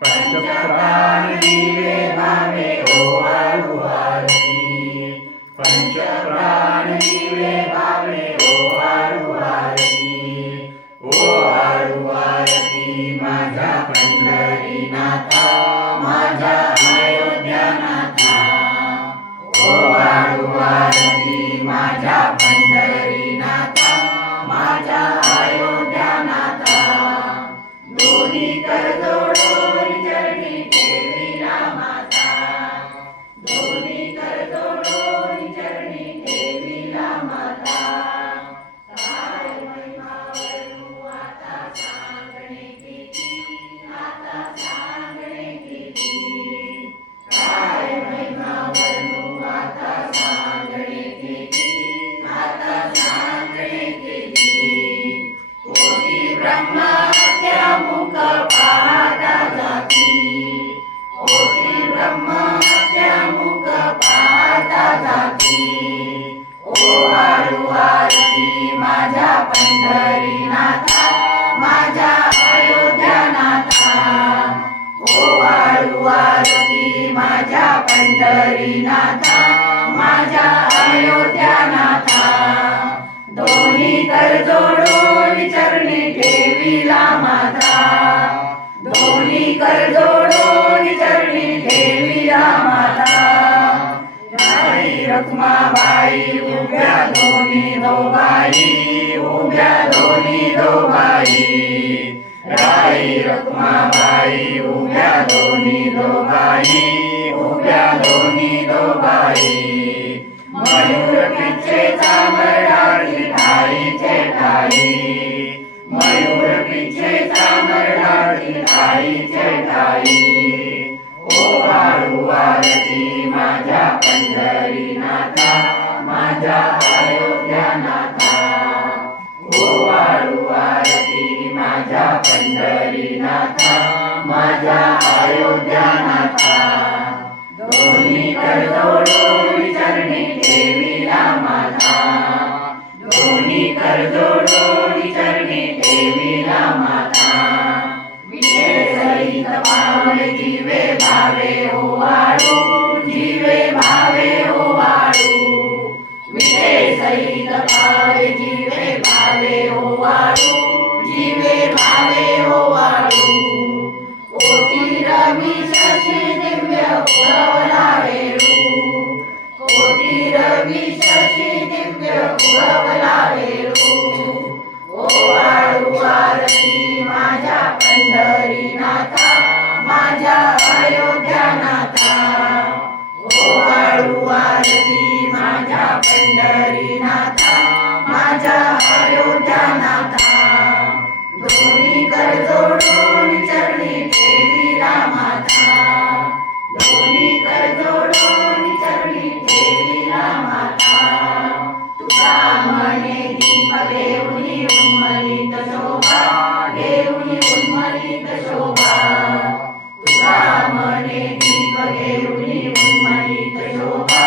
पंचप्राण दिवे भावे ओवाळू आरती, पंचप्राण दिवे भावे ओवाळू आरती, ओवाळू आरती माझ्या पंढरीनाथा, माझ्या अयोध्यानाथा, ओवाळू आरती माझ्या पंढरीनाथा, माझ्या अयोध्यानाथा, दोन्ही कर जोडून चरणी ठेविला माता, दोन्ही कर जोडून चरणी ठेविला माता, काय महिमा वर्णू आता सांगणे किती, आता सांगणे किती, काय महिमा वर्णू आता सांगणे किती, आता सांगणे किती, कोटी ब्रह्मा त्या मुख पाहता जाती, कोटी ब्रह्मा त्या मुख पाहता जाती, ओवाळू आरती माझ्या पंढरीनाथा, माझ्या अयोध्यानाथा, ओवाळू आरती माझ्या पंढरीनाथा, माझ्या अयोध्यानाथा, दोन्ही कर जोडून चरणी ठेविला माता, दोन्ही कर जोडून चरणी ठेविला माता, राई रखमाबाई उभ्या दोन्ही दोघाई, उभ्या दोन्ही दोघाई, राई रखमाबाई उभ्या दोन्ही दोघाई, उभ्या दोन्ही दोघाई, मयूर पिच्छेचा मरडाळी ठाईचे ठाई, मयूर पिच्छेचा मरडाळी ठाईचे ठाई, ओवाळू आरती माझ्या पंढरीनाथा, माझ्या अयोध्यानाथा, ओवाळू आरती माझ्या पंढरीनाथा, माझ्या अयोध्यानाथा, दोन्ही कर जोडून चरणी ठेविला माता, दोन्ही कर जोडून चरणी ठेविला माता, विषय सहित पावले जीवे भावे ओवाळू, जीवे भावे ओवाळू, विषय सहित पावले जीवे भावे ओवाळू, जीवे भावे ओवाळू, कोटी रवी शशी दिव्य उगवला वेळू, कोटी रवी शशी दिव्य उगवला वेळू, ओवाळू आरती माझ्या पंढरीनाथा, माझ्या अयोध्यानाथा, ओवाळू आरती माझ्या पंढरीनाथा, माझ्या अयोध्यानाथा, दोन्ही कर जोडून चरणी ठेविला माता, दोन्ही कर जोडून चरणी ठेविला माता, तुका म्हणे दीप घेऊनी उन्मलित शोभा, घेऊनी उन्मलित शोभा, तुका म्हणे दीप घेऊनी उन्मलित शोभा,